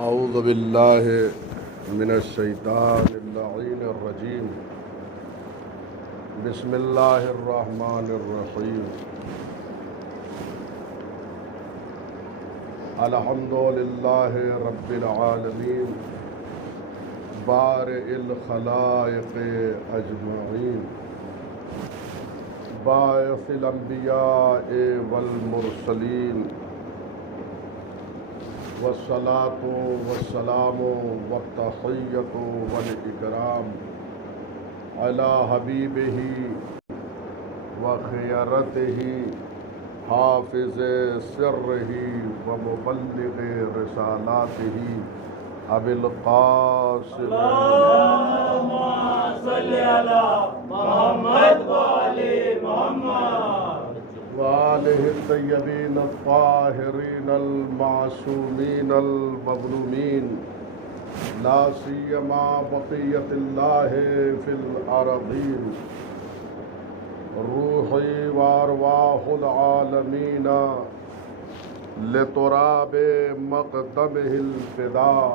اعوذ باللہ من الشیطان اللعین الرجیم بسم اللہ الرحمن الرحیم الحمد للہ رب العالمین بارئ الخلائق اجمعین باعث الانبیاء والمرسلین والصلاة والسلام والتحیۃ والاکرام علی حبیبہ وخیرتہ حافظ سرہ ومبلغ رسالاتہ ابی القاسم اللہم صلی علی محمد وآلِ محمد وآلہ الطیبین الطاہرین المعصومین المظلومین لا سیما بقیت اللہ فی الارضین روحی وارواح العالمین لتراب مقدمہ الفداء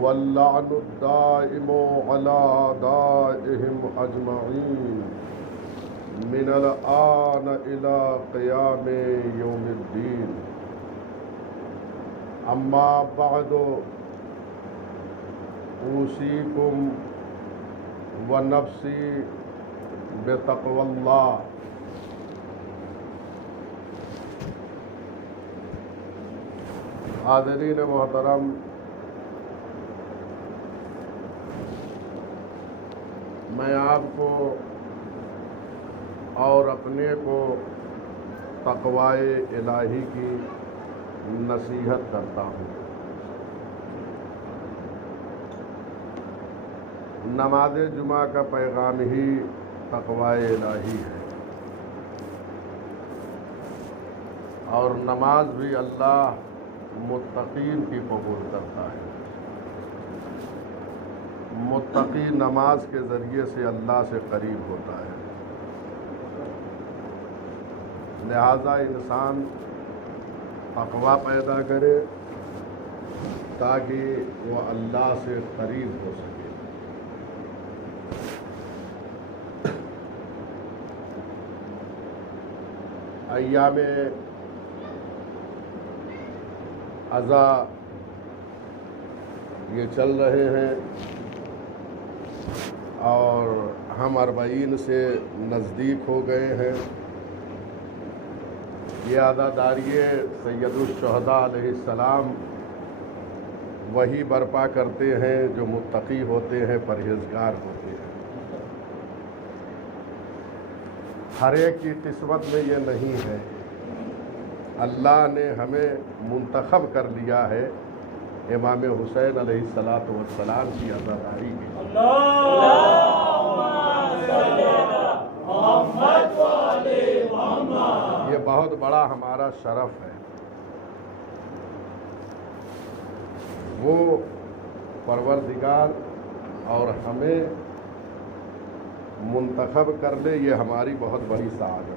واللعن الدائم علی اعدائہم اجمعین من الآن إلى قیام یوم الدین اما بعد اوصیکم ونفسی بتقوی اللہ حاضرین محترم، میں آپ کو اور اپنے کو تقوی الہی کی نصیحت کرتا ہوں۔ نماز جمعہ کا پیغام ہی تقوی الہی ہے، اور نماز بھی اللہ متقین کی قبول کرتا ہے۔ متقی نماز کے ذریعے سے اللہ سے قریب ہوتا ہے، لہذا انسان تقوی پیدا کرے تاکہ وہ اللہ سے قریب ہو سکے۔ ایام اضحیٰ یہ چل رہے ہیں اور ہم 40 سے نزدیک ہو گئے ہیں۔ یہ عزاداری سید الشہداء علیہ السلام وہی برپا کرتے ہیں جو متقی ہوتے ہیں، پرہیزگار ہوتے ہیں۔ ہر ایک کی قسمت میں یہ نہیں ہے۔ اللہ نے ہمیں منتخب کر لیا ہے امام حسین علیہ السلام کی عزاداری کی۔ یہ بہت بڑا ہمارا شرف ہے۔ وہ پروردگار اور ہمیں منتخب کر لے، یہ ہماری بہت بڑی سعادت ہے۔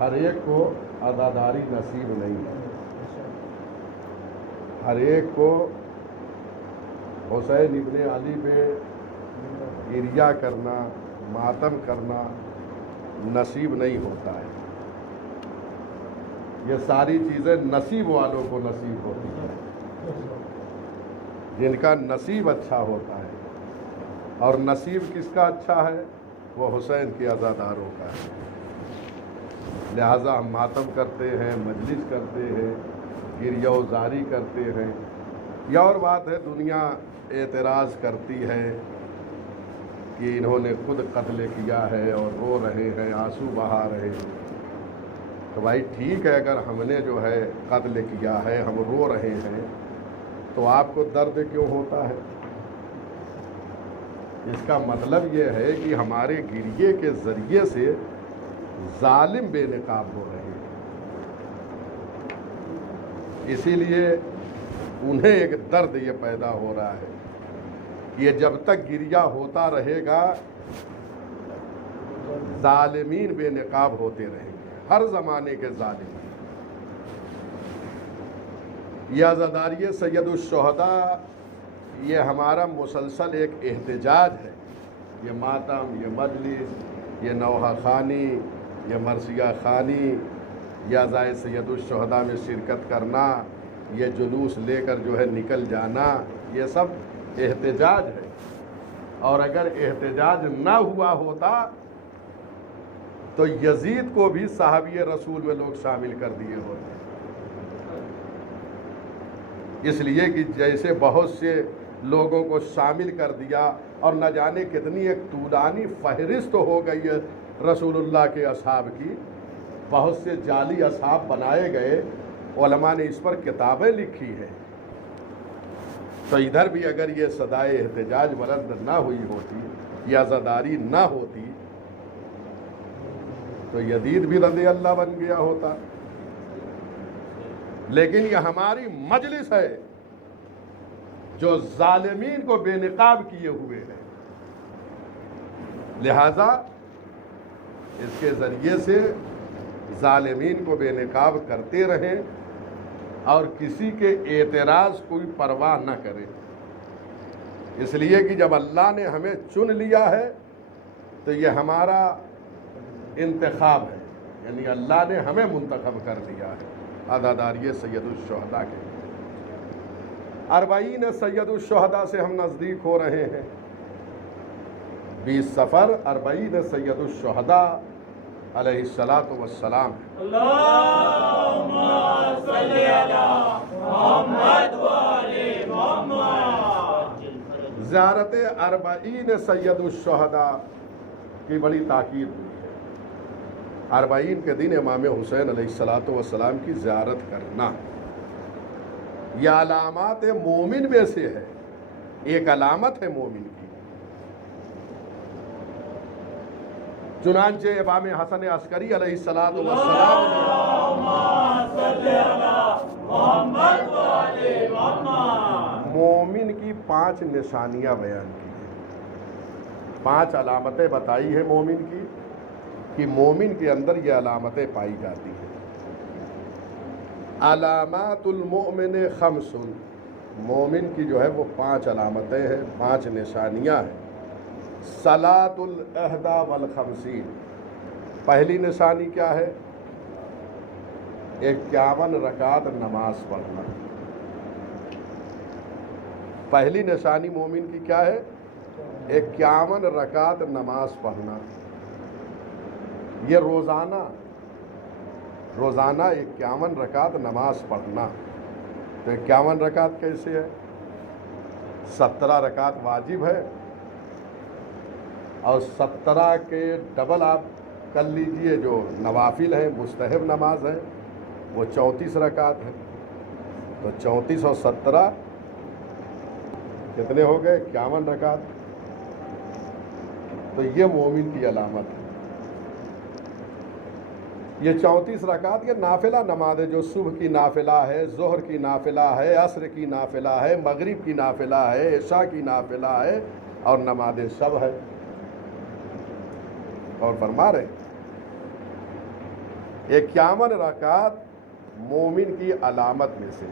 ہر ایک کو عزاداری نصیب نہیں ہے، ہر ایک کو حسین ابن علی پہ گریہ کرنا، ماتم کرنا نصیب نہیں ہوتا ہے۔ یہ ساری چیزیں نصیب والوں کو نصیب ہوتی ہیں، جن کا نصیب اچھا ہوتا ہے۔ اور نصیب کس کا اچھا ہے؟ وہ حسین کے عزاداروں کا ہے۔ لہذا ہم ماتم کرتے ہیں، مجلس کرتے ہیں، گریہ و زاری کرتے ہیں۔ یہ اور بات ہے، دنیا اعتراض کرتی ہے کہ انہوں نے خود قتل کیا ہے اور رو رہے ہیں، آنسو بہا رہے ہیں۔ تو بھائی ٹھیک ہے، اگر ہم نے جو ہے قتل کیا ہے، ہم رو رہے ہیں، تو آپ کو درد کیوں ہوتا ہے؟ اس کا مطلب یہ ہے کہ ہمارے گریے کے ذریعے سے ظالم بے نقاب ہو رہے ہیں، اسی لیے انہیں ایک درد یہ پیدا ہو رہا ہے کہ یہ جب تک گریہ ہوتا رہے گا ظالمین بے نقاب ہوتے رہیں گے، ہر زمانے کے ظالمین۔ یہ عزاداری سید الشہداء یہ ہمارا مسلسل ایک احتجاج ہے. یہ ماتم، یہ مجلس، یہ نوحہ خوانی، یہ مرثیہ خوانی، یہ عزائے سید الشہداء میں شرکت کرنا، یہ جلوس لے کر جو ہے نکل جانا، یہ سب احتجاج ہے. اور اگر احتجاج نہ ہوا ہوتا تو یزید کو بھی صحابی رسول میں لوگ شامل کر دیے ہوتے. اس لیے کہ جیسے بہت سے لوگوں کو شامل کر دیا اور نہ جانے کتنی ایک طولانی فہرست ہو گئی ہے رسول اللہ کے اصحاب کی، بہت سے جعلی اصحاب بنائے گئے، علماء نے اس پر کتابیں لکھی ہیں. تو ادھر بھی اگر یہ صدائے احتجاج بلند نہ ہوئی ہوتی، یہ عزاداری نہ ہوتی تو یزید بھی رضی اللہ بن گیا ہوتا. لیکن یہ ہماری مجلس ہے جو ظالمین کو بے نقاب کیے ہوئے ہے، لہذا اس کے ذریعے سے ظالمین کو بے نقاب کرتے رہیں اور کسی کے اعتراض کوئی پرواہ نہ کرے. اس لیے کہ جب اللہ نے ہمیں چن لیا ہے تو یہ ہمارا انتخاب ہے، یعنی اللہ نے ہمیں منتخب کر لیا ہے. عزاداری سید الشہداء کے 40 سید الشہداء سے ہم نزدیک ہو رہے ہیں. 20 صفر 40 سید الشہداء علیہ الصلاۃ والسلام. اللہم صلی علی محمد و آل محمد. زیارت 40 سید الشہداء کی بڑی تاکید ہوئی ہے. 40 کے دن امام حسین علیہ الصلاۃ والسلام کی زیارت کرنا یہ علامات مومن میں سے ہے، ایک علامت ہے مومن کی. چنانچہ امام حسن عسکری علیہ الصلاۃ والسلام مومن کی 5 نشانیاں بیان کی ہیں، 5 علامتیں بتائی ہیں مومن کی کہ مومن کے اندر یہ علامتیں پائی جاتی ہیں. علامات المؤمن 5، مومن کی جو ہے وہ 5 علامتیں ہیں، 5 نشانیاں ہیں. صلاۃ الاحدی والخمسین، پہلی نشانی کیا ہے؟ 51 رکعت نماز پڑھنا. پہلی نشانی مومن کی کیا ہے؟ 51 رکعت نماز پڑھنا. یہ روزانہ 51 رکعت نماز پڑھنا. تو 51 رکعت کیسے ہے؟ 17 رکعت واجب ہے اور 17 کے ڈبل آپ کر لیجئے جو نوافل ہیں، مستحب نماز ہے، وہ 34 رکعت ہے. تو 34 اور 17 کتنے ہو گئے؟ 51 رکعت. تو یہ مومن کی علامت ہے. یہ 34 رکعت یہ نافلہ نماز ہے، جو صبح کی نافلہ ہے، ظہر کی نافلہ ہے، عصر کی نافلہ ہے، مغرب کی نافلہ ہے، عشاء کی نافلہ ہے اور نماز شب ہے. اور فرما رہے 51 رکعت مومن کی علامت میں سے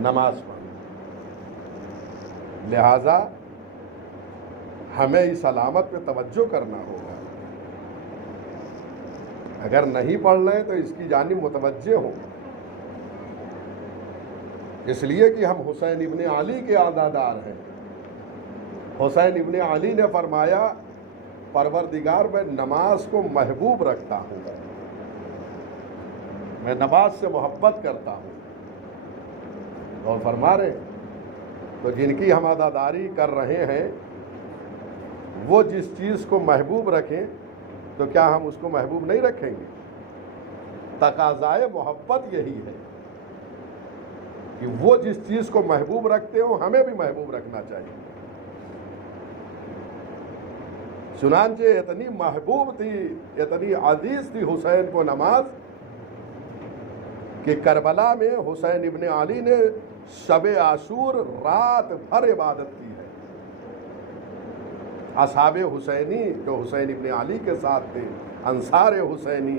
نماز پڑھنا. لہذا ہمیں اس علامت پہ توجہ کرنا ہوگا. اگر نہیں پڑھ لیں تو اس کی جانب متوجہ ہوں. اس لیے کہ ہم حسین ابن علی کے عزادار ہیں. حسین ابن علی نے فرمایا پروردگار میں نماز کو محبوب رکھتا ہوں، میں نماز سے محبت کرتا ہوں. اور فرما رہے تو جن کی ہم عزاداری کر رہے ہیں وہ جس چیز کو محبوب رکھیں تو کیا ہم اس کو محبوب نہیں رکھیں گے؟ تقاضائے محبت یہی ہے کہ وہ جس چیز کو محبوب رکھتے ہو ہمیں بھی محبوب رکھنا چاہیے. چنانچہ اتنی محبوب تھی، اتنی عزیز تھی حسین کو نماز کہ کربلا میں حسین ابن علی نے شب عاشور رات بھر عبادت کی ہے. اصحاب حسینی جو حسین ابن علی کے ساتھ تھے، انصار حسینی،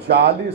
40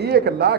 1,00,000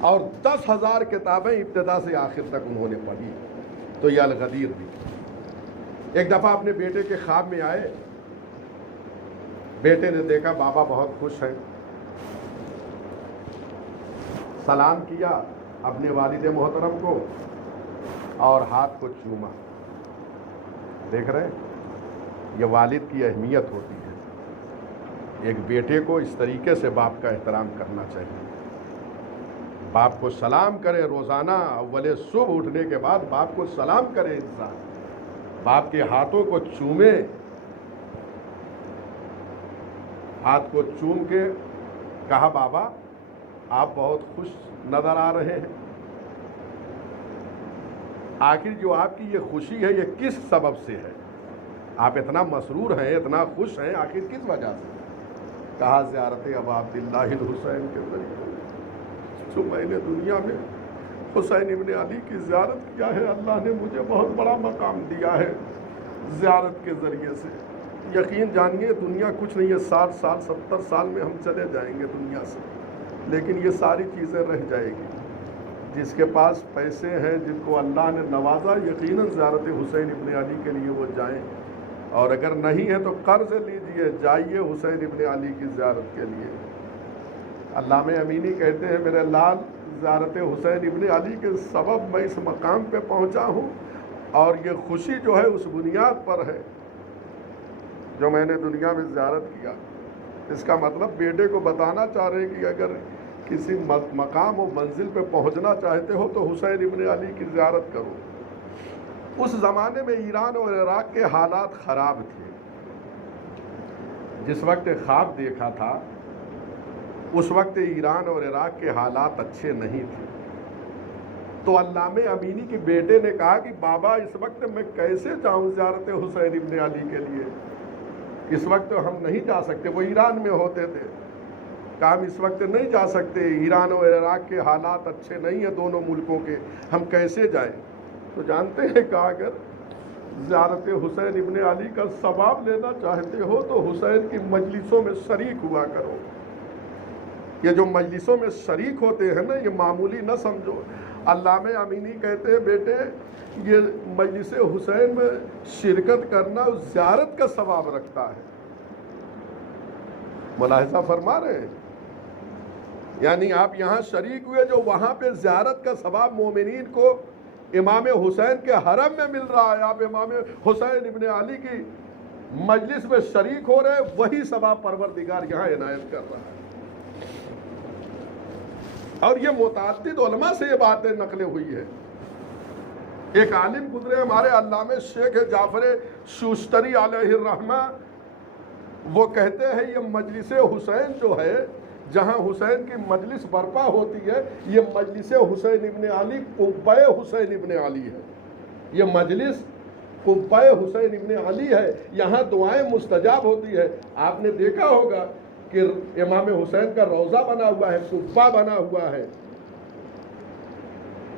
اور 10,000 کتابیں ابتدا سے آخر تک انہوں نے پڑھی. تو یہ الغدیر بھی. ایک دفعہ اپنے بیٹے کے خواب میں آئے. بیٹے نے دیکھا بابا بہت خوش ہیں. سلام کیا اپنے والد محترم کو اور ہاتھ کو چوما. دیکھ رہے ہیں یہ والد کی اہمیت ہوتی ہے. ایک بیٹے کو اس طریقے سے باپ کا احترام کرنا چاہیے. باپ کو سلام کرے روزانہ. اول صبح اٹھنے کے بعد باپ کو سلام کرے انسان. باپ کے ہاتھوں کو چومے. ہاتھ کو چوم کے کہا بابا آپ بہت خوش نظر آ رہے ہیں. آخر جو آپ کی یہ خوشی ہے یہ کس سبب سے ہے؟ آپ اتنا مسرور ہیں اتنا خوش ہیں آخر کس وجہ سے؟ کہا زیارت ابا عبداللہ الحسین کے ذریعے جو میں نے دنیا میں حسین ابن علی کی زیارت کیا ہے اللہ نے مجھے بہت بڑا مقام دیا ہے زیارت کے ذریعے سے. یقین جانیے دنیا کچھ نہیں ہے. 60 سال 70 سال میں ہم چلے جائیں گے دنیا سے لیکن یہ ساری چیزیں رہ جائے گی. جس کے پاس پیسے ہیں جن کو اللہ نے نوازا یقیناً زیارت حسین ابن علی کے لیے وہ جائیں. اور اگر نہیں ہے تو قرض لیجئے جائیے حسین ابن علی کی زیارت کے لیے. علامہ امینی کہتے ہیں میرے لال زیارت حسین ابن علی کے سبب میں اس مقام پہ پہنچا ہوں اور یہ خوشی جو ہے اس بنیاد پر ہے جو میں نے دنیا میں زیارت کیا. اس کا مطلب بیٹے کو بتانا چاہ رہے کہ اگر کسی مقام و منزل پہ پہنچنا چاہتے ہو تو حسین ابن علی کی زیارت کرو. اس زمانے میں ایران اور عراق کے حالات خراب تھے. جس وقت خواب دیکھا تھا اس وقت ایران اور عراق کے حالات اچھے نہیں تھے. تو علامہ امینی کے بیٹے نے کہا کہ بابا اس وقت میں کیسے جاؤں زیارت حسین ابن علی کے لیے؟ اس وقت ہم نہیں جا سکتے. وہ ایران میں ہوتے تھے. کہا ہم اس وقت نہیں جا سکتے. ایران اور عراق کے حالات اچھے نہیں ہیں دونوں ملکوں کے. ہم کیسے جائیں؟ تو جانتے ہیں کہا اگر زیارت حسین ابن علی کا ثواب لینا چاہتے ہو تو حسین کی مجلسوں میں شریک ہوا کرو. یہ جو مجلسوں میں شریک ہوتے ہیں نا یہ معمولی نہ سمجھو. علامہ امینی کہتے ہیں بیٹے یہ مجلس حسین میں شرکت کرنا زیارت کا ثواب رکھتا ہے. ملاحظہ فرما رہے ہیں یعنی آپ یہاں شریک ہوئے جو وہاں پہ زیارت کا ثواب مومنین کو امام حسین کے حرم میں مل رہا ہے. آپ امام حسین ابن علی کی مجلس میں شریک ہو رہے وہی ثواب پروردگار یہاں عنایت کر رہا ہے. اور یہ متعدد علماء سے یہ باتیں نقلیں ہوئی ہے. ایک عالم گزرے ہمارے علامہ شیخ جعفر شوشتری علیہ الرحمہ. وہ کہتے ہیں یہ مجلس حسین جو ہے جہاں حسین کی مجلس برپا ہوتی ہے یہ مجلس حسین ابن علی قبہ حسین ابن علی ہے. یہ مجلس قبہ حسین ابن علی ہے. یہاں دعائیں مستجاب ہوتی ہے. آپ نے دیکھا ہوگا کہ امام حسین کا روضہ بنا ہوا ہے قبہ بنا ہوا ہے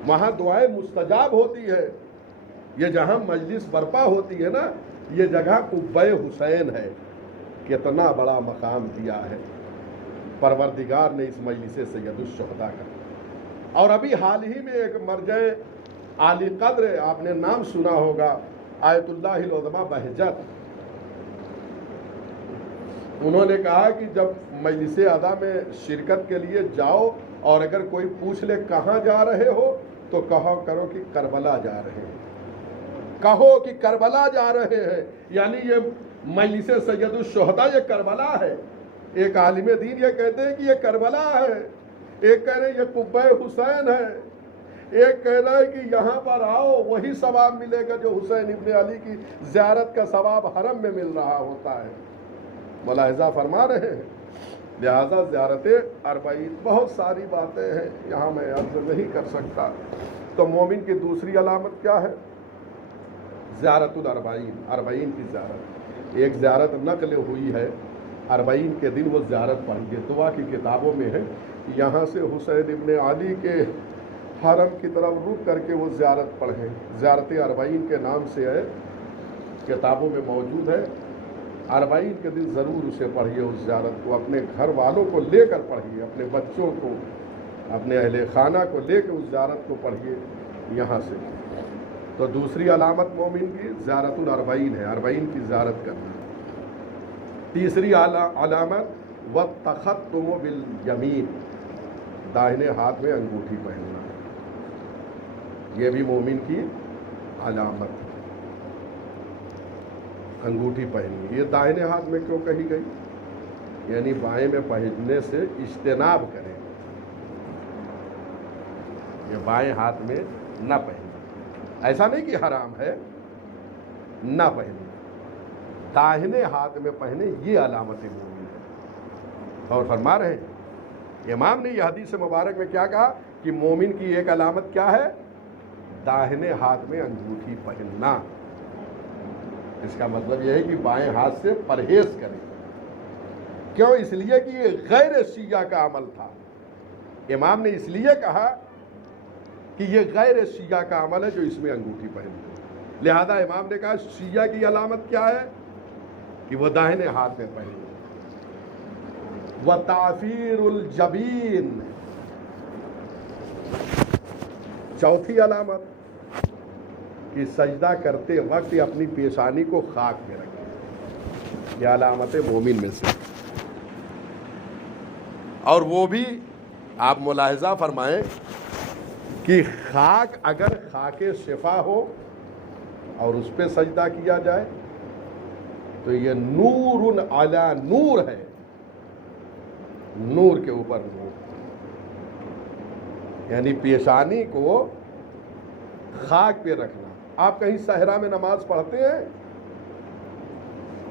وہاں دعائیں مستجاب ہوتی ہے. یہ جہاں مجلس برپا ہوتی ہے نا یہ جگہ قبہ حسین ہے. کتنا بڑا مقام دیا ہے پروردگار نے اس مجلس سید الشہداء کا. اور ابھی حال ہی میں ایک مرجع عالی قدر آپ نے نام سنا ہوگا آیت اللہ العظمہ بہجت. انہوں نے کہا کہ جب مجلس ادا میں شرکت کے لیے جاؤ اور اگر کوئی پوچھ لے کہاں جا رہے ہو تو کہو کرو کہ کربلا جا رہے ہیں. کہو کہ کربلا جا رہے ہیں یعنی یہ مجلس سید الشہداء یہ کربلا ہے. ایک عالم دین یہ کہتے ہیں کہ یہ کربلا ہے. ایک کہہ رہے ہیں یہ قبہ حسین ہے. ایک کہہ رہا ہے کہ یہاں پر آؤ وہی ثواب ملے گا جو حسین ابن علی کی زیارت کا ثواب حرم میں مل رہا ہوتا ہے. ملاحظہ فرما رہے ہیں. لہذا زیارت اربعین بہت ساری باتیں ہیں یہاں میں عرض نہیں کر سکتا. تو مومن کی دوسری علامت کیا ہے؟ زیارت الاربعین. اربعین کی زیارت. ایک زیارت نقل ہوئی ہے 40 کے دن وہ زیارت پڑھیے. دعا کی کتابوں میں ہے یہاں سے حسین ابن علی کے حرم کی طرف رک کر کے وہ زیارت پڑھیں. زیارت 40 کے نام سے ہے کتابوں میں موجود ہے. 40 کے دن ضرور اسے پڑھیے اس زیارت کو. اپنے گھر والوں کو لے کر پڑھیے اپنے بچوں کو اپنے اہل خانہ کو لے کے اس زیارت کو پڑھیے یہاں سے۔ تو دوسری علامت مومن کی زیارت الاربعین ہے، 40 کی زیارت کرنا۔ تیسری علامت والتختم بالیمین، داہنے ہاتھ میں انگوٹھی پہننا، یہ بھی مومن کی علامت، انگوٹھی پہنی۔ یہ داہنے ہاتھ میں کیوں کہی گئی؟ یعنی بائیں میں پہننے سے اجتناب کریں، یہ بائیں ہاتھ میں نہ پہنے، ایسا نہیں کہ حرام ہے، نہ پہنے، داہنے ہاتھ میں پہنے، یہ علامت مومن ہے۔ اور فرما رہے ہیں امام نے یہ حدیث مبارک میں کیا کہا کہ مومن کی ایک علامت کیا ہے؟ داہنے ہاتھ میں انگوٹھی پہننا۔ اس کا مطلب یہ ہے کہ بائیں ہاتھ سے پرہیز کریں۔ کیوں؟ اس لیے کہ یہ غیر شیعہ کا عمل تھا۔ امام نے اس لیے کہا کہ یہ غیر شیعہ کا عمل ہے جو اس میں انگوٹھی پہنتے، لہذا امام نے کہا شیعہ کی علامت کیا ہے کہ وہ داہنے ہاتھ میں پہنے۔ وتعفیر الجبین، چوتھی علامت کہ سجدہ کرتے وقت اپنی پیشانی کو خاک میں رکھیں، یہ علامت مومن میں سے۔ اور وہ بھی آپ ملاحظہ فرمائیں کہ خاک اگر خاک شفا ہو اور اس پہ سجدہ کیا جائے تو یہ نور علی نور ہے، نور کے اوپر نور، یعنی پیشانی کو خاک پہ رکھنا۔ آپ کہیں صحرا میں نماز پڑھتے ہیں،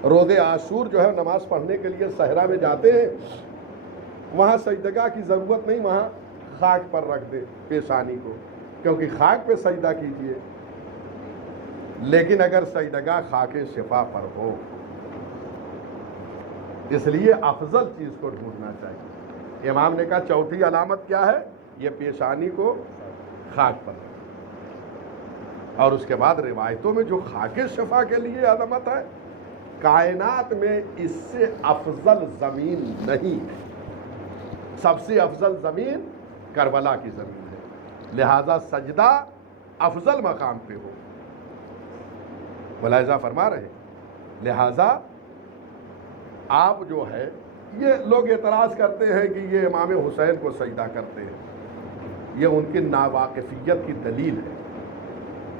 روز عاشور جو ہے نماز پڑھنے کے لیے صحرا میں جاتے ہیں، وہاں سجدگاہ کی ضرورت نہیں، وہاں خاک پر رکھ دے پیشانی کو، کیونکہ خاک پہ سجدہ کیجئے۔ لیکن اگر سجدگاہ خاک شفا پر ہو، اس لیے افضل چیز کو ڈھونڈنا چاہیے۔ امام نے کہا چوتھی علامت کیا ہے؟ یہ پیشانی کو خاک پر رکھنا۔ اور اس کے بعد روایتوں میں جو خاک شفا کے لیے علامت ہے، کائنات میں اس سے افضل زمین نہیں ہے، سب سے افضل زمین کربلا کی زمین ہے، لہذا سجدہ افضل مقام پہ ہو، ملاحظہ فرما رہے ہیں۔ لہذا آپ جو ہے، یہ لوگ اعتراض کرتے ہیں کہ یہ امام حسین کو سجدہ کرتے ہیں، یہ ان کی ناواقفیت کی دلیل ہے۔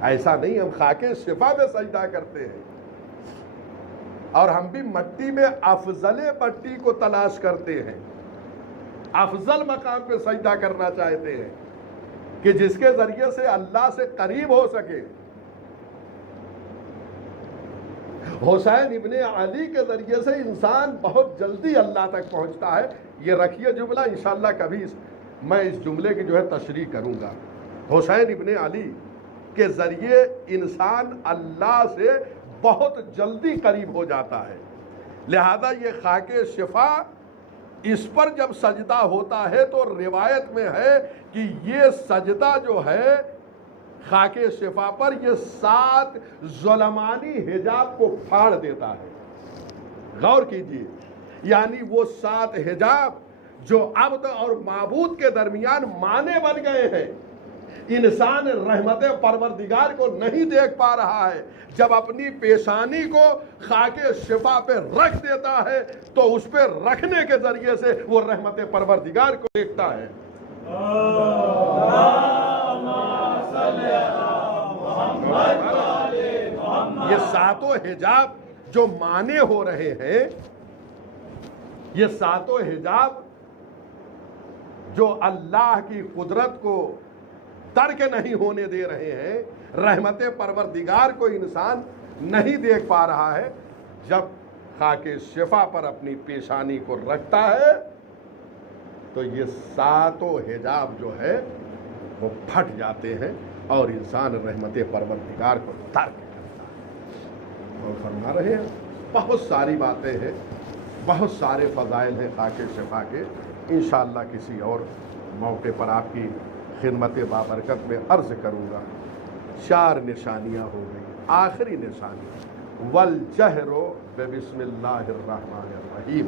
ایسا نہیں، ہم خاک شفا میں سجدہ کرتے ہیں، اور ہم بھی مٹی میں افضل مٹی کو تلاش کرتے ہیں، افضل مقام پہ سجدہ کرنا چاہتے ہیں کہ جس کے ذریعے سے اللہ سے قریب ہو سکے۔ حسین ابن علی کے ذریعے سے انسان بہت جلدی اللہ تک پہنچتا ہے۔ یہ رکھیے جملہ، انشاءاللہ کبھی میں اس جملے کی جو ہے تشریح کروں گا۔ حسین ابن علی کے ذریعے انسان اللہ سے بہت جلدی قریب ہو جاتا ہے، لہذا یہ خاک شفا اس پر جب سجدہ ہوتا ہے تو روایت میں ہے کہ یہ سجدہ جو ہے خاک شفا پر، یہ 7 ظلمانی حجاب کو پھاڑ دیتا ہے۔ غور کیجیے، یعنی وہ 7 حجاب جو عبد اور معبود کے درمیان مانے بن گئے ہیں، انسان رحمت پروردگار کو نہیں دیکھ پا رہا ہے، جب اپنی پیشانی کو خاک شفا پہ رکھ دیتا ہے تو اس پہ رکھنے کے ذریعے سے وہ رحمت پروردگار کو دیکھتا ہے۔ یہ 7 حجاب جو مانے ہو رہے ہیں، یہ 7 حجاب جو اللہ کی قدرت کو ترک نہیں ہونے دے رہے ہیں، رحمت پروردگار کو انسان نہیں دیکھ پا رہا ہے، جب خاک شفا پر اپنی پیشانی کو رکھتا ہے تو یہ 7 حجاب جو ہے وہ پھٹ جاتے ہیں اور انسان رحمت پروردگار کو ترک کرتا ہے۔ اور فرما رہے ہیں بہت ساری باتیں ہیں، بہت سارے فضائل ہیں خاک شفا کے، انشاءاللہ کسی اور موقع پر آپ کی خدمت بابرکت میں عرض کروں گا۔ 4 نشانیاں ہو گئی، آخری نشانی والجہر بسم اللہ الرحمن الرحیم،